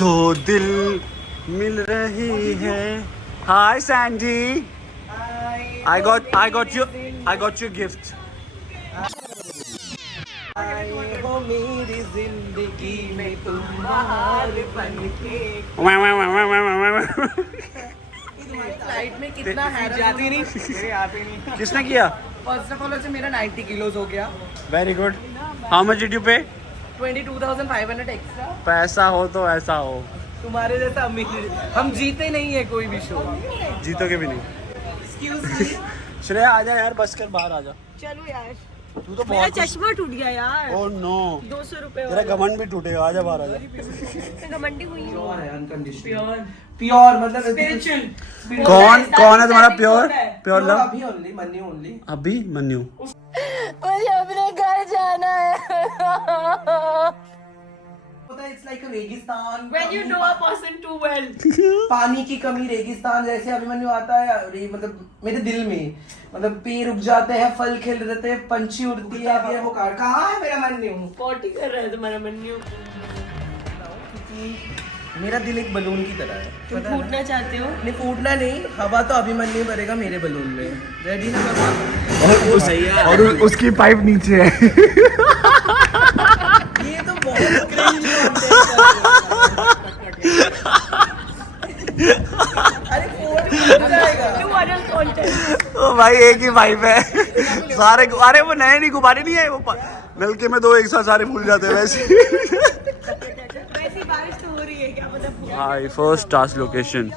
दो दिल मिल रही है. Hi Sandy. I got your gift. आए हो मेरी जिंदगी में तुम बाहर बनके. फ्लाइट में कितना है जाती नहीं, मेरे आते नहीं. किसने किया? फर्स्ट ऑफ ऑल मेरा 90 किलोज हो गया. Very good. How much did you pay? 22,500 extra. पैसा हो तो ऐसा हो. तुम्हारे जैसा अमीर हम जीते नहीं है कोई भी शो. जीतोगे भी नहीं. Excuse me. श्रेया आजा यार, बस कर बाहर आजा. चलो यार, तू तो मेरा बहुत. चश्मा टूट गया यार. Oh no. 200 रुपए तेरा घमंड भी टूटेगा. आजा बाहर आजा. घमंडी हुई हूँ. प्योर है, अनकंडीशनल. प्योर मतलब स्पिरिचुअल. कौन है तुम्हारा प्योर लव? अभी ओनली मनी ओनली. अभी मन्यू. मुझे अपने घर जाना है. It's like a रेगिस्तान. When you know a person too well. पानी की कमी, रेगिस्तान जैसे अभिमन्यु आता है. मतलब मेरे दिल में मतलब पेड़ उग जाते हैं, फल खिल रहते हैं, पंछी उड़ती है. अभी वो कहाँ है मेरा मन्यु? पॉटी कर रहा है तुम्हारा मन्यू. मेरा दिल एक बलून की तरह है. तुम फूटना चाहते हो? नहीं फूटना नहीं, हवा तो अभिमन्यु भरेगा मेरे बलून में. रेडी ना बाबा? और उसकी पाइप नीचे है. ये तो बहुत cringe अरे फोन टूट जाएगा. You are a content. ओ भाई एक ही पाइप है सारे. अरे वो नए नहीं, गुब्बारे नहीं है वो. नलके में दो एक साथ सारे फूल जाते हैं वैसे. वैसी बारिश तो हो रही है, क्या पता फूट. हाय फर्स्ट टास्क लोकेशन.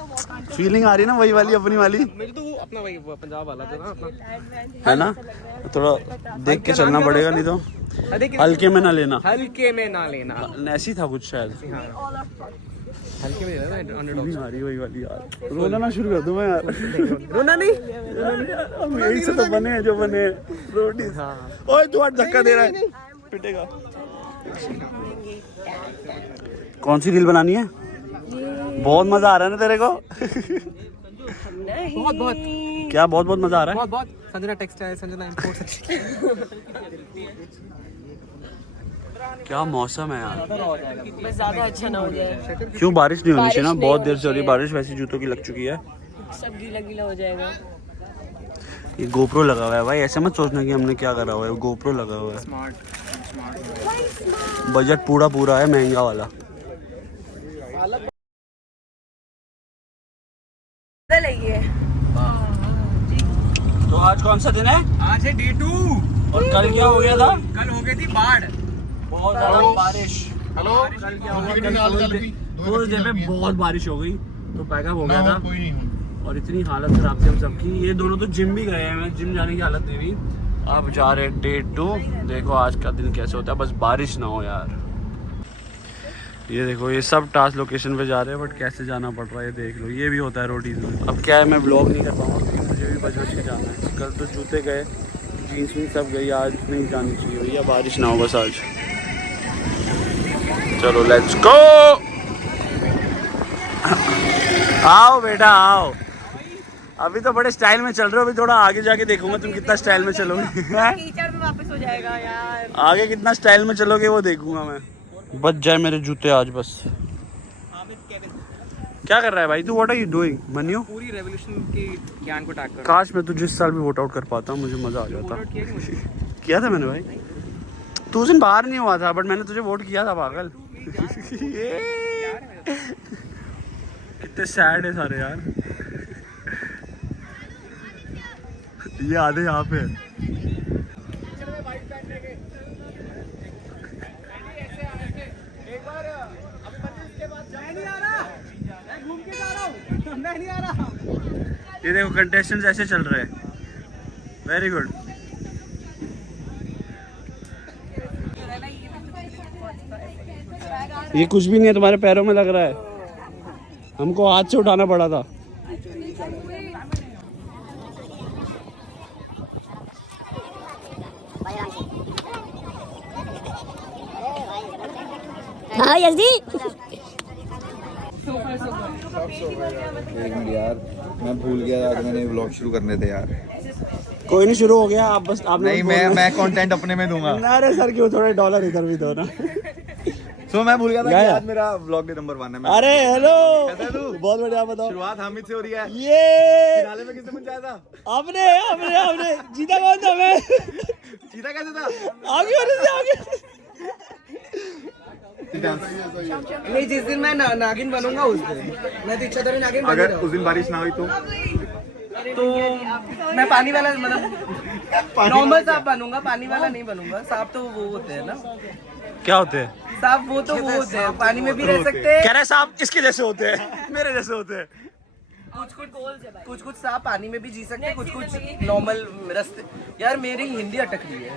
फीलिंग आ रही है ना वही वाली, अपनी वाली मुझे तो अपना वही पंजाब वाला था ना अपना. है ना. थोड़ा देख के चलना पड़ेगा, नहीं तो हल्के में ना लेना. हल्के में ना लेना. ऐसी था कुछ शायद. हल्के में लेना. फीलिंग आ रही है वही वाली यार. रोना ना शुरू कर दूं मैं यार. रोना नहीं. हम यही से तो बने हैं जो बने हैं. रोटी. ओए तू आज धक्का दे रहा है, पिटेगा. कौन सी रील बनानी है? बहुत मजा आ रहा है ना तेरे को? बहुत बहुत क्या बहुत बहुत मजा आ रहा है? बहुत बहुत. Sanjana textile, Sanjana imports. क्या मौसम है यार. बस ज्यादा अच्छा ना हो जाए. क्यों बारिश नहीं होनी चाहिए ना? बारिश बहुत नहीं देर से हो रही है होनी बारिश. वैसे जूतों की लग चुकी है. सब गीला गीला हो जाएगा. ये गोप्रो लगा हुआ है भाई. ऐसे मत सोचना कि हमने क्या करा हुआ है. गोप्रो लगा हुआ है. बजट पूरा है, महंगा वाला. तो आज कौन सा दिन है? आज है डे 2. और कल क्या हो गया था? कल हो गई थी बाढ़. बहुत ज्यादा बारिश. हेलो. कल क्या हुआ? थोड़ी देर में बहुत बारिश हो गई तो पैकअप हो गया था. कोई नहीं. और इतनी हालत खराब थी हम सबकी. ये दोनों तो जिम भी गए हैं. मैं जिम जाने की हालत नहीं हुई. अब जा रहे डे 2. देखो आज का दिन कैसे होता है. बस बारिश ना हो यार. ये देखो ये सब टास्क लोकेशन पे जा रहे हैं बट कैसे जाना पड़ रहा है ये देख लो. ये भी होता है रोटीज में. अब क्या है, मैं ब्लॉग नहीं कर पाऊँगा क्योंकि मुझे भी बच के जाना है. कल तो जूते गए, जीन्स भी सब गई. आज नहीं जानी चाहिए भैया, बारिश ना हो बस आज. चलो लेट्स गो. आओ बेटा आओ. अभी तो बड़े स्टाइल में चल रहे हो. अभी थोड़ा आगे जाके देखूंगा तुम कितना स्टाइल में चलोगे. कीचड़ में वापस हो जाएगा यार. आगे कितना स्टाइल में चलोगे वो देखूंगा मैं. बच जाए मेरे जूते आज बस. क्या कर रहा है भाई तू? व्हाट आर यू डूइंग मन्यू? पूरी रेवोल्यूशन के ज्ञान को टैग कर. काश मैं तुझे इस साल भी वोट आउट कर पाता. मुझे मजा आ जाता. किया था मैंने भाई. तू उस दिन बाहर नहीं हुआ था बट मैंने तुझे वोट किया था पागल. कितने सैड है सारे यार. ये आधे यहाँ पे है. ये देखो कंटेस्टेंट्स ऐसे चल रहे हैं. Very good. ये कुछ भी नहीं है, तुम्हारे पैरों में लग रहा है. हमको हाथ से उठाना पड़ा था. हाँ यजी. यार मैं भूल गया आज मैंने व्लॉग शुरू करने थे यार. कोई नहीं, शुरू हो गया. आप बस आप नहीं मैं कंटेंट अपने में दूंगा. अरे सर क्यों, थोड़े डॉलर इधर भी दो ना. तो मैं भूल गया था क्या कि है? आज मेरा व्लॉग डे नंबर 1 है। मैं- अरे हेलो, कैसा है तू? बहुत बढ़िया, बताओ। शुरुआत हामिद से हो रही है। ये फिनाले में किसने बचाया था? आपने आपने आपने जीता कौन था? मैं जीता कैसे था? आगे होने से आगे। नहीं, जिस दिन मैं नागिन बनूंगा उस दिन मैं तो इच्छा नागिन बन अगर उस दिन बारिश ना हुई तो मैं पानी वाला मतलब नॉर्मल सांप बनूंगा, पानी वाला नहीं बनूंगा। सांप तो वो होते हैं ना, क्या होते हैं? सांप वो तो वो होते हैं, पानी में भी रह सकते हैं। कह रहे साहब इसके जैसे होते हैं, मेरे जैसे होते हैं। कुछ सांप पानी में भी जी सकते हैं, कुछ नॉर्मल रास्ते। यार मेरी हिंदी अटक रही है।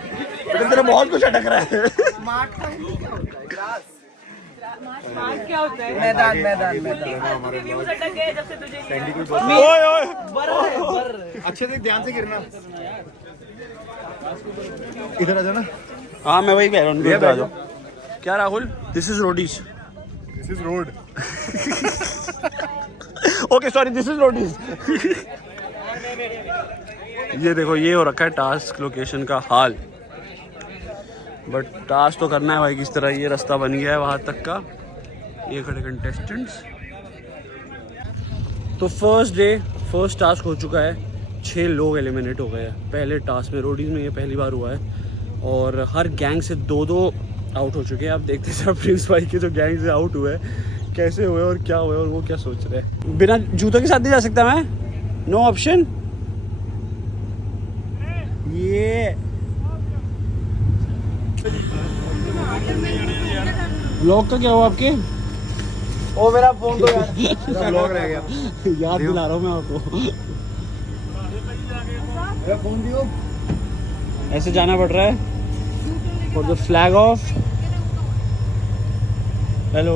तो तेरा बहुत कुछ अटक रहा है। स्मार्ट का हिंदी क्या होता है? ग्रास, स्मार्ट क्या होता है? मैदान मैदान मैदान। व्यूज अटक गए जब से तुझे ये ओए ओए, बर अच्छे से ध्यान से गिरना। इधर आ जाओ ना। हाँ मैं वही कह रहा हूँ, इधर आ जाओ। क्या Rahul? This is Roadies. This is road. Okay sorry, this is Roadies. ये देखो, ये हो रखा है टास्क लोकेशन का हाल। बट टास्क तो करना है भाई किस तरह। ये रास्ता बन गया है वहाँ तक का। ये खड़े कंटेस्टेंट्स। तो फर्स्ट टास्क हो चुका है। 6 लोग एलिमिनेट हो गए हैं पहले टास्क में। रोडीज में ये पहली बार हुआ है और हर गैंग से 2-2 आउट हो चुके हैं। आप देखते हैं प्रिंस भाई के जो गैंग से आउट हुए कैसे हुए और क्या हुए और वो क्या सोच रहे हैं। बिना जूतों के साथ नहीं जा सकता मैं? No option. ये ब्लॉग का क्या हुआ आपके? ओ मेरा फोन तो यार ब्लॉग रह गया। याद दिला रहा हूँ मैं आपको। मेरा फोन दियो। ऐसे जाना पड़ रहा है for the flag of. Hello,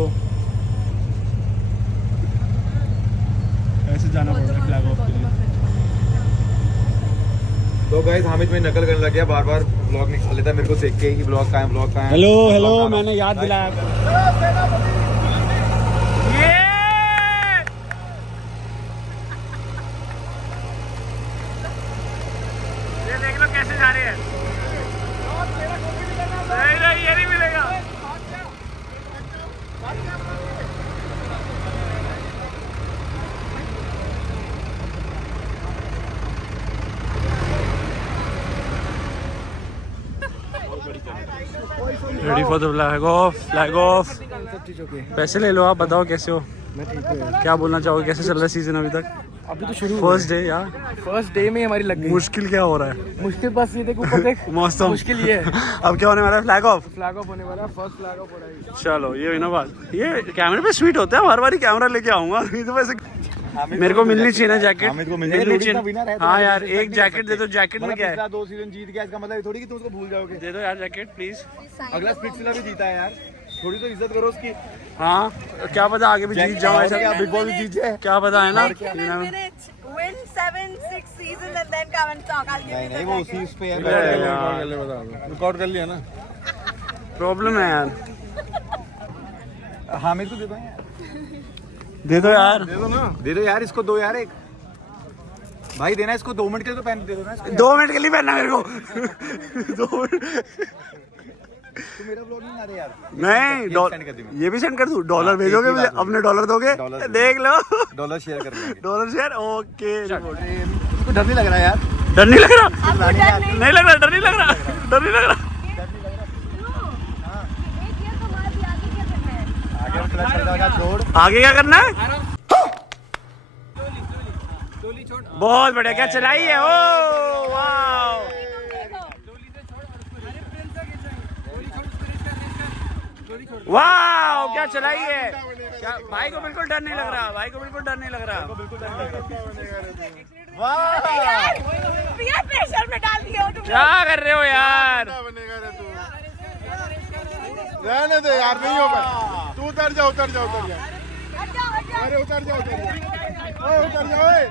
ऐसे जाना पड़ रहा है फ्लैग ऑफ के लिए। तो गाइस हामिद में नकल करने लग गया, बार बार ब्लॉग निकाल लेता है मेरे को देख के ही। ब्लॉग कहाँ है, ब्लॉग कहाँ है। हेलो ब्लॉग हेलो, कहाँ है? मैंने याद दिलाया। ये देख लो कैसे जा रहे हैं। नहीं, ये नहीं मिलेगा। Ready for the flag of, flag of. पैसे ले लो आप, बताओ कैसे हो? मैं ठीक हूँ। क्या बोलना चाहोगे? कैसे चल रहा है सीजन अभी तक? अभी तो शुरू फर्स्ट डे यार, फर्स्ट डे में ही हमारी लग गई। मुश्किल क्या हो रहा है? मुश्किल बस ये देख, ऊपर देख। मौसम मुश्किल ये है। अब क्या होने वाला है? Flag of. फ्लैग ऑफ होने वाला है, फर्स्ट फ्लैग ऑफ हो रहा है। चलो ये हुई ना बात। ये कैमरे पे स्वीट होता है, हर बार कैमरा लेके आऊंगा। ये तो वैसे मेरे को मिलनी चाहिए ना जैकेट। हामिद को मिलनी मिलनी चाहिए। विनर है चाहिए। तो हाँ मतलब यार, expect एक नहीं जैकेट कर दे दो। जैकेट में मतलब क्या है? पिछला 2 सीजन जीत गया, इसका मतलब ये थोड़ी कि तुम उसको भूल जाओगे। दे दो यार जैकेट प्लीज। अगला स्पिट्सविला भी जीता है यार, थोड़ी तो इज्जत करो उसकी। हाँ, क्या पता आगे भी जीत जाओ ऐसा। क्या बिग बॉस भी जीत जाए। क्या पता है ना। 7 minutes, win 7-6 seasons and then come and talk. I'll give नहीं you नहीं, the वो jacket. उसी पे है। रिकॉर्ड कर लिया ना। प्रॉब्लम है यार। हामिद को दे दो यार। दे दो यार। दे दो यार, इसको दो यार। एक भाई देना इसको 2 मिनट के लिए तो पहन दे दो ना इसको। 2 मिनट के लिए पहनना मेरे को। 2 मिनट। तू मेरा ब्लॉग नहीं बना रहे यार। नहीं, send कर दी मैं। ये भी सेंड कर दूं? डॉलर भेजोगे मुझे? अपने डॉलर दोगे? डॉलर देख लो। डॉलर शेयर कर लेंगे। Dollar share. ओके। इसको डर नहीं लग रहा यार। डर नहीं लग रहा? आपको डर नहीं? नहीं लग रहा, डर नहीं लग रहा, डर नहीं लग रहा। एक ये तो मार दिया, आगे क्या करना है? आगे फ्लैश कर देगा, छोड़। आगे क्या करना है? बहुत बढ़िया। क्या चलाई है? Oh wow. वाओ, क्या चलाई है। क्या भाई को बिल्कुल डर नहीं लग रहा। भाई को बिल्कुल डर नहीं लग रहा। यार प्रेशर में डाल दिया हो तुम। क्या कर रहे हो यार? रहने दे यार, नहीं होगा। तू उतर जा, उतर जा, उतर जा। हट जाओ, हट जाओ। अरे उतर जा, उतर जा। ओए उतर जा, ओए।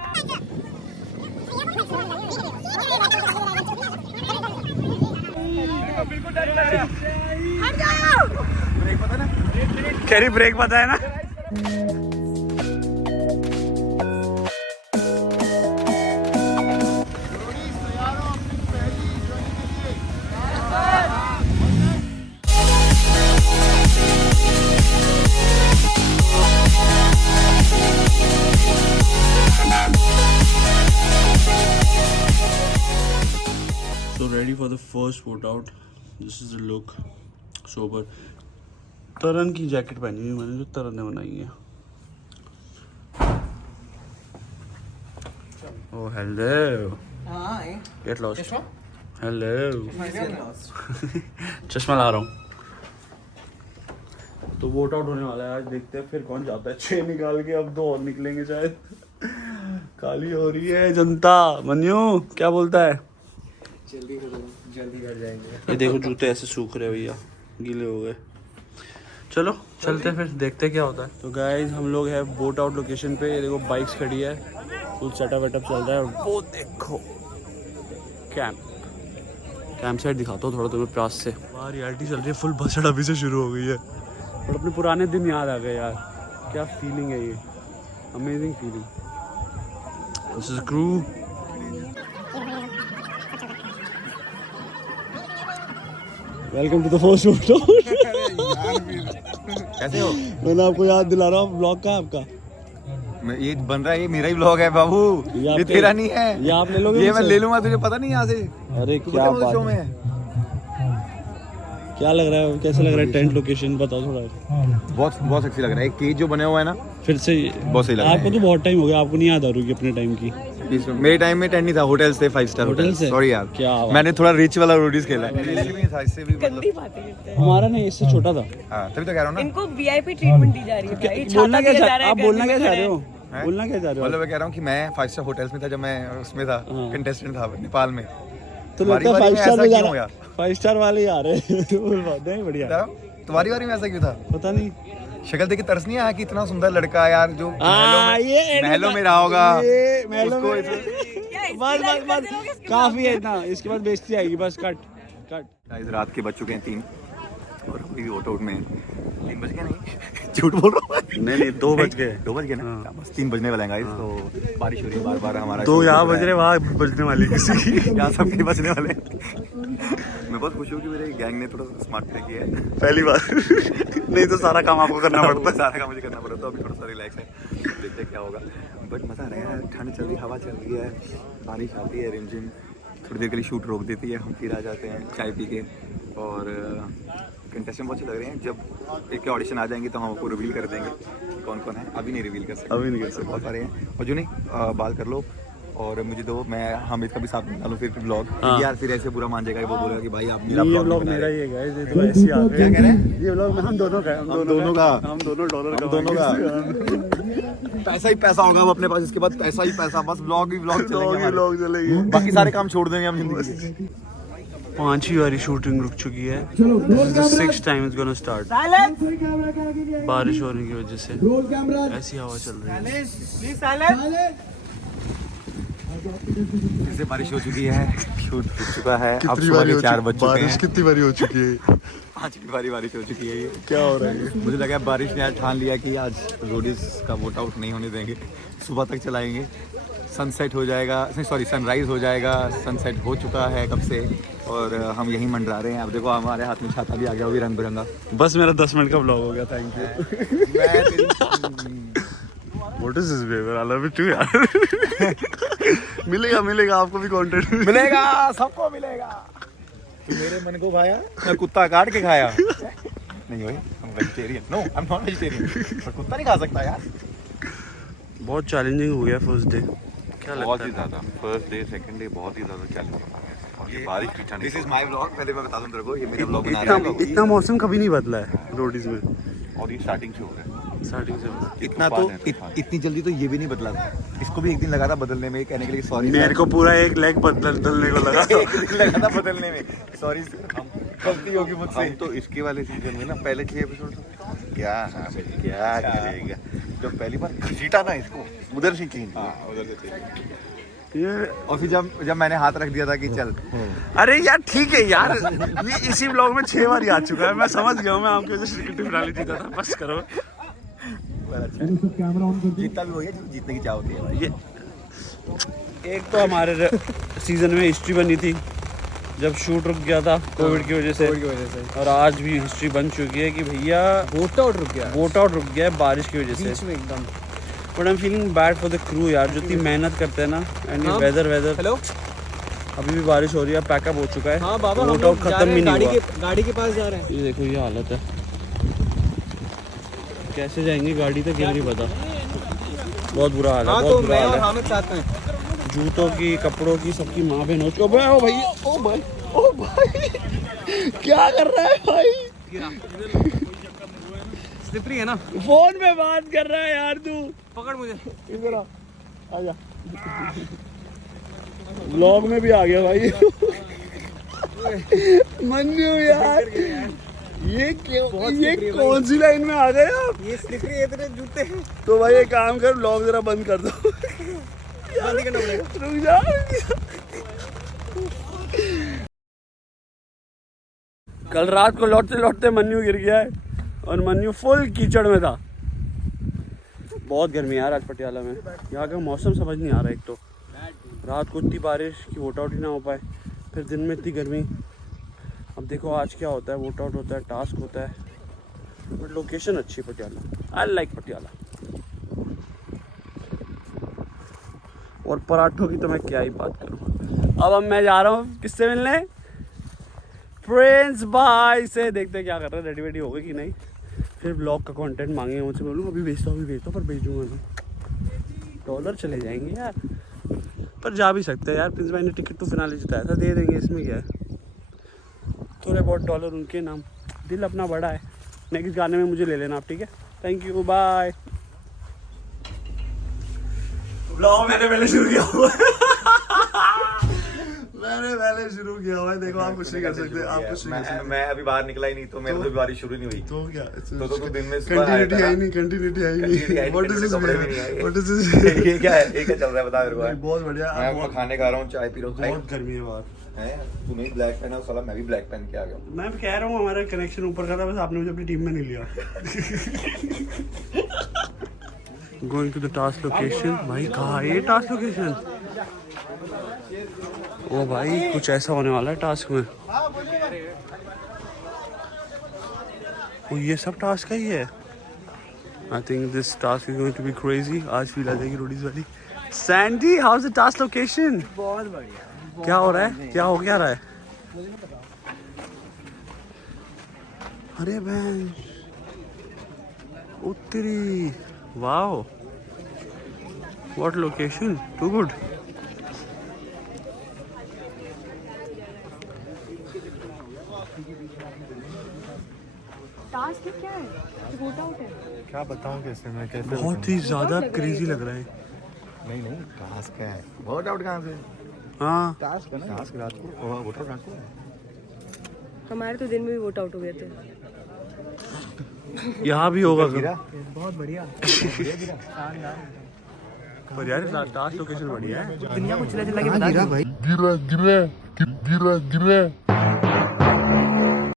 हट जाओ। कह रही ब्रेक पता है ना। First vote out. This is the look sober. Taran की जैकेट पहनी हुई मैंने, जो तरन ने बनाई है। Oh hello, get lost. Hello चश्मा ला रहा हूँ। तो वोट आउट होने वाला है आज, देखते हैं फिर कौन जाता है। 6 निकाल के अब 2 और निकलेंगे शायद। काली हो रही है जनता। मन्यू क्या बोलता है? जल्दी कर जाएंगे। ये देखो जूते ऐसे सूख रहे भैया, गीले हो गए। चलो चलते हैं फिर, देखते हैं क्या होता है। तो गाइज हम लोग है बोट आउट लोकेशन पे। ये देखो बाइक्स खड़ी है, फुल सेटअप वेटअप चल रहा है। और वो देखो कैंप साइड दिखाता हूँ थोड़ा तुम्हें पास से। बाहर रियलिटी चल रही है, फुल भसड़ अभी से शुरू हो गई है। और अपने पुराने दिन याद आ गए यार। क्या फीलिंग है ये, amazing feeling. This is crew. Welcome to the first vote out. कैसे हो? मैंने आपको याद दिला रहा हूँ, ब्लॉग का आपका ये बन रहा है, ये मेरा ही ब्लॉग है बाबू, ये तेरा नहीं है। ये आप ले लोगे? ये मैं ले लूंगा, तुझे पता नहीं यहाँ से। अरे क्या बात शो में है। क्या लग रहा है, कैसे लग रहा है टेंट लोकेशन, बताओ थोड़ा। बहुत सेक्सी लग रहा है। एक केज जो बने हुआ है ना, फिर से बहुत सही लग रहा है। आपको तो बहुत टाइम हो गया, आपको नहीं याद आ रही होगी अपने टाइम की। मेरे टाइम में टेंट नहीं था, होटल्स थे, 5 स्टार होटल्स। सॉरी यार, क्या बात। मैंने थोड़ा रिच वाला रोडीज खेला है। इससे भी गंदी बातें करते हैं। हमारा नहीं, इससे छोटा था। हाँ, तभी तो कह रहा हूँ ना। इनको वीआईपी ट्रीटमेंट दी जा रही है भाई। बोलना क्या छाता दिया जा रहा है, आप बोलना क्या गर्मी चाह में रहे हो? हैं? बोलना क्या चाह रहे हो? मतलब मैं कह रहा हूँ कि मैं 5 स्टार होटल्स में था जब मैं उसमें था, हाँ। कंटेस्टेंट था नेपाल में। तो तुम्हारी लगता है बारी 5 में स्टार ऐसा में जा क्यों हो रहा गया? 5 स्टार वाले ही आ रहे हैं। नहीं बढ़िया। तुम्हारी बारी में ऐसा क्यों था? पता नहीं। शक्ल देख के तरस नहीं आया कि इतना सुंदर लड़का यार जो ये महलों में रहा होगा। ये महलों उसको में। क्या इसकी बस लाइफ बस कैसे लोगे बस इसके काफी है इतना, इसके बाद बेइज्जती आएगी। बस कट। गाइस रात के बज चुके हैं 3 और अभी भी वोट आउट में 3 बज गए नहीं, झूठ बोल रहा हूँ। नहीं 2 बज गए। 2 बज गए ना, हाँ। बस 3 बजने वाले हैं गाइस। तो बारिश हो रही है बार बार, हमारा 2 यहाँ बज रहे, वहाँ बजने वाली किसी की। यहाँ सबके बजने वाले हैं। मैं बहुत खुश हूँ कि मेरे गैंग ने थोड़ा स्मार्ट प्ले किया है पहली बार। नहीं तो सारा काम आपको करना पड़ता है। सारा काम मुझे करना पड़ता है। अभी थोड़ा सा रिलैक्स है, देखते हैं क्या होगा। बट मज़ा आ रहा है, ठंड चल रही है, हवा चल रही है, बारिश आती है रिमझिम, थोड़ी देर के लिए शूट रोक देती है, हम फिर आ जाते हैं चाय पी के। और कंटेस्टेंट बहुत अच्छे लग रहे हैं। जब एक ऑडिशन आ जाएंगे तो हम आपको रिवील कर देंगे कौन कौन है। अभी नहीं रिवील कर सकते, अभी नहीं कर सकते। बहुत सारे हैं। और जो नहीं बाल कर लो और मुझे दो, मैं हामिद का भी साथ निकालूं फिर ब्लॉग। हाँ। यार फिर ऐसे बुरा मान जाएगा कि वो बोलेगा कि भाई आप मेरा ये ब्लॉग ब्लॉग नहीं बना मेरा रहे। ही है गाइस। ये तो ऐसे ही आ गए। क्या कह रहे हैं? ये ब्लॉग में हम दोनों का है। हम दोनों का। हम दोनों डॉलर हम दोनों का। पैसा ही पैसा होगा अब अपने पास, इसके बाद पैसा ही पैसा, बस ब्लॉग ही ब्लॉग चलेंगे हमारे। ब्लॉग चलेंगे। बाकी सारे काम छोड़ देंगे हम जिंदगी में। 5वीं बारी शूटिंग रुक चुकी है। This is the 6th time it's gonna start। बारिश होने की वजह से ऐसी हवा चल रही है। फिर से बारिश हो चुकी है, शूट हो चुका है। अब सुबह के 4 बज चुके हैं। कितनी बारी हो चुकी है? 5वीं बारी बारिश हो चुकी है। ये क्या हो रहा है? मुझे लगा बारिश ने आज ठान लिया कि आज रोडीज का वोट आउट नहीं होने देंगे, सुबह तक चलाएंगे। सनसेट हो जाएगा, सॉरी सनराइज हो जाएगा। सनसेट हो चुका है कब से और हम यहीं मंडरा रहे हैं। अब देखो हमारे हाथ में छाता भी आ गया, वो भी रंग बिरंगा। बस मेरा 10 मिनट का ब्लॉग हो गया। Thank you. What is this behavior? I love it too यार। मिलेगा आपको भी कंटेंट मिलेगा, सबको मिलेगा। तू मेरे मन को भाया, मैं कुत्ता काट के खाया। नहीं भाई, हम vegetarian. No, I am not vegetarian. पर कुत्ता नहीं खा सकता यार। बहुत चैलेंजिंग हो गया फर्स्ट डे। क्या बहुत लगता ही है? ज़्यादा फर्स्ट डे सेकंड डे बहुत ही ज़्यादा चैलेंजिंग था। और ये बारिश की ठंड दिस इज माय व्लॉग। पहले मैं बता दूं तेरे को, ये मेरा व्लॉग बना रहा है। इतना मौसम कभी नहीं बदला है रोडीज में, और ये स्टार्टिंग से हो रहा है। स्टार्टिंग से। इतना तो इतनी जल्दी तो ये भी नहीं बदला था। इसको भी एक दिन लगा था बदलने में, कहने के लिए सॉरी। मेरे को पूरा एक लेग बदलने को लगा। एक दिन लगा था बदलने में, सॉरी हम गलती होगी मुझसे। हम तो इसके वाले सीजन में ना पहले 6 एपिसोड क्या क्या करेगा, जब पहली बार घसीटा ना इसको उधर से चेंज। उधर से चाहिए। ये और फिर जब मैंने हाथ रख दिया था कि चल, अरे यार ठीक है यार, ये इसी ब्लॉग में 6 बार आ चुका है। मैं समझ गया हूँ, मैं आपकी वजह से क्रिकेट फिनाले जीता था। बस करो। जीतता भी वही है जो जीतने की चाह होती है भाई। ये एक तो हमारे सीजन में हिस्ट्री बनी थी जब शूट रुक गया था कोविड की वजह से। और आज भी हिस्ट्री बन चुकी है कि भैया बोट आउट रुक गया है बारिश की वजह से एकदम। But I am feeling bad for the crew यार, जो इतनी मेहनत करते हैं ना। एंड ये वेदर हेलो अभी भी बारिश हो रही है, पैकअप हो चुका है। हाँ बाबा, वोट आउट खत्म भी नहीं हुआ। गाड़ी के पास जा रहे हैं। ये देखो ये हालत है, कैसे जाएंगे, गाड़ी तक नहीं पता, बहुत बुरा हाल है। हाँ, बहुत तो बुरा मैं हाल और है। हामिद साथ में। जूतों की, कपड़ों की, सबकी माँ बहन हो चुकी। ओ भाई, ओ भाई, ओ भाई, क्या कर रहा है भाई? स्लिपरी है ना, फोन में बात कर रहा है यार तू। पकड़ मुझे। इधर आ जा। व्लॉग में भी आ गया भाई। मन्नू यार, ये क्यों, ये कौन सी लाइन में आ गए आप? ये स्लिपरी है तेरे जूते। तो भाई एक काम कर, व्लॉग जरा बंद कर दो। बंद करना पड़ेगा। रुक जा। कल रात को लौटते लौटते मन्नू गिर गया है और मन्नू फुल कीचड़ में था। बहुत गर्मी है यार आज पटियाला में। यहाँ का मौसम समझ नहीं आ रहा। एक तो रात को इतनी बारिश कि वोट आउट ही ना हो पाए, फिर दिन में इतनी गर्मी। अब देखो आज क्या होता है, वोट आउट होता है, टास्क होता है, बट लोकेशन अच्छी है पटियाला। I like Patiala. और पराठों की तो मैं क्या ही बात करूँ। अब मैं जा रहा हूँ किससे मिलने, प्रिंस भाई से। देखते हैं क्या कर रहे हैं, रेडी वेडी हो गए कि नहीं। फिर ब्लॉग का कंटेंट मांगेंगे मुझसे, बोलूँ अभी भेजता हूँ, अभी भेजता हूँ, पर भेजूँगा नहीं। डॉलर चले जाएंगे यार, पर जा भी सकते हैं यार। प्रिंस भाई ने टिकट तो फिनाले जिताया था, दे देंगे, इसमें क्या है। थोड़े बहुत डॉलर उनके नाम, दिल अपना बड़ा है। नेक्स्ट गाने में मुझे ले लेना आप, ठीक है? Thank you, bye. ब्लॉग मैंने पहले शुरू किया हुआ है। मैंने पहले शुरू किया हुआ है, देखो आप कुछ नहीं कर सकते, आप कुछ नहीं कर सकते। मैं अभी बाहर निकला ही नहीं, तो मेरे तो बारिश शुरू नहीं हुई। तो क्या, तो दिन में सुबह आया कंटिन्यूटी था। है ही नहीं, कंटिन्यूटी है ही नहीं। व्हाट इज दिस, कपड़े भी नहीं आए। What is this? ये क्या है, ये क्या चल रहा है बता मेरे को। बहुत बढ़िया। मैं बहुत खाने खा रहा हूँ, चाय पी रहा हूँ। बहुत गर्मी है बाहर। है तूने ही ब्लैक पहना, साला मैं भी ब्लैक पहन के आ गया। मैं कह रहा हूँ हमारा कनेक्शन ऊपर का था, बस आपने मुझे अपनी टीम में नहीं लिया। Going to the task location. भाई कहाँ है ये टास्क लोकेशन? ओ भाई कुछ ऐसा होने वाला है टास्क में। ओ ये सब टास्क ही है। I think this task is going to be crazy. आज फील आ जाएगी रोडीज वाली। Sandy, how is the task location? बहुत बढ़िया। क्या हो रहा है, क्या हो क्या रहा है? अरे बहन उत्तरी, wow, what location, too good. Task क्या है? वोट आउट है। क्या बताऊँ कैसे, मैं कैसे बहुत ही ज्यादा क्रेजी लग रहा है। नहीं टास्क है। वोट आउट कहाँ से? हाँ टास्क है ना, टास्क रात को, वोट आउट रात को। हमारे तो दिन में भी वोट आउट हो गए थे। यहाँ भी होगा गिरा बहुत बढ़िया। पर यार टास्क लोकेशन बढ़िया है। दुनिया को चिल्ला चिल्ला के बता। गिरा गिरा